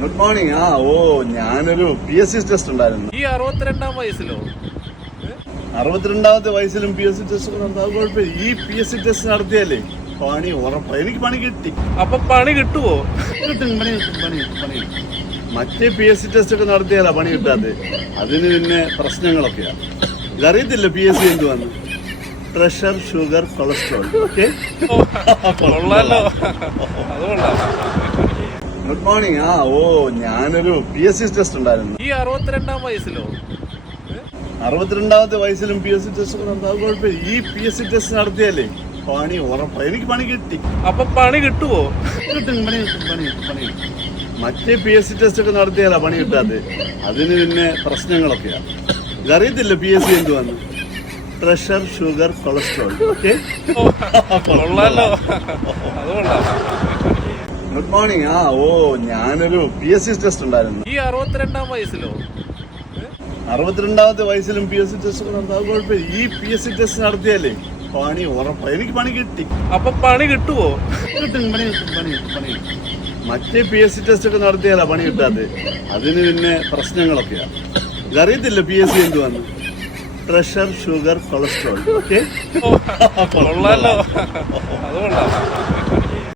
Good morning. ഞാനൊരു PSC test ഉണ്ടായിരുന്നു. ഈ 62-ാം വയസ്സിലോ? 62ാമത്തെ വയസ്സിലും PSC ടെസ്റ്റ് നടത്താൻ കുഴപ്പമില്ല. ഈ PSC ടെസ്റ്റ് നടത്തിയാലേ പണി ഉറപ്പാണ്. എനിക്ക് പണി കിട്ടി. അപ്പൊ പണി കിട്ടുവോ? കിട്ടും, പണി കിട്ടും. മറ്റേ PSC ടെസ്റ്റ് ഒക്കെ നടത്തിയാലാ പണി കിട്ടാതെ. അതിന് പിന്നെ പ്രശ്നങ്ങളൊക്കെയാ. ഇതറിയത്തില്ല PSC എന്തുവാന്ന്. Pressure, sugar, cholesterol. ഓക്കെ, കൊള്ളാലോ, അത് കൊള്ളാം. Good morning. ഞാനൊരു PSC ടെസ്റ്റ് ഉണ്ടായിരുന്നു. ഈ 62-ാം വയസ്സിലോ? 62ാമത്തെ വയസ്സിലും PSC ടെസ്റ്റ് നടത്താൻ കുഴപ്പമില്ല. ഈ PSC ടെസ്റ്റ് നടത്തിയാലേ പണി ഉറപ്പാണ്. എനിക്ക് പണി കിട്ടി. അപ്പൊ പണി കിട്ടുവോ? കിട്ടും, പണി കിട്ടും. മറ്റേ PSC ടെസ്റ്റ് ഒക്കെ നടത്തിയാലാ പണി കിട്ടാതെ. അതിന് പിന്നെ പ്രശ്നങ്ങളൊക്കെയാ. ഇതറിയത്തില്ല PSC എന്തുവാന്ന്. Pressure, sugar, cholesterol. ഓക്കെ, കൊള്ളാലോ, അത് കൊള്ളാം. Good morning. ഞാനൊരു PSC ടെസ്റ്റ് ഉണ്ടായിരുന്നു. ഈ 62-ാം വയസ്സിലോ? 62ാമത്തെ വയസ്സിലും PSC ടെസ്റ്റ് നടത്താൻ കുഴപ്പമില്ല. ഈ PSC ടെസ്റ്റ് നടത്തിയാലേ പണി ഉറപ്പാണ്. എനിക്ക് പണി കിട്ടി. അപ്പൊ പണി കിട്ടുവോ? കിട്ടും, പണി കിട്ടും. മറ്റേ PSC ടെസ്റ്റ് ഒക്കെ നടത്തിയാലാ പണി കിട്ടാതെ. അതിന് പിന്നെ പ്രശ്നങ്ങളൊക്കെയാ. ഇതറിയത്തില്ല PSC എന്തുവാന്ന്. Pressure, sugar, cholesterol. ഓക്കെ, കൊള്ളാലോ, അത് കൊള്ളാം.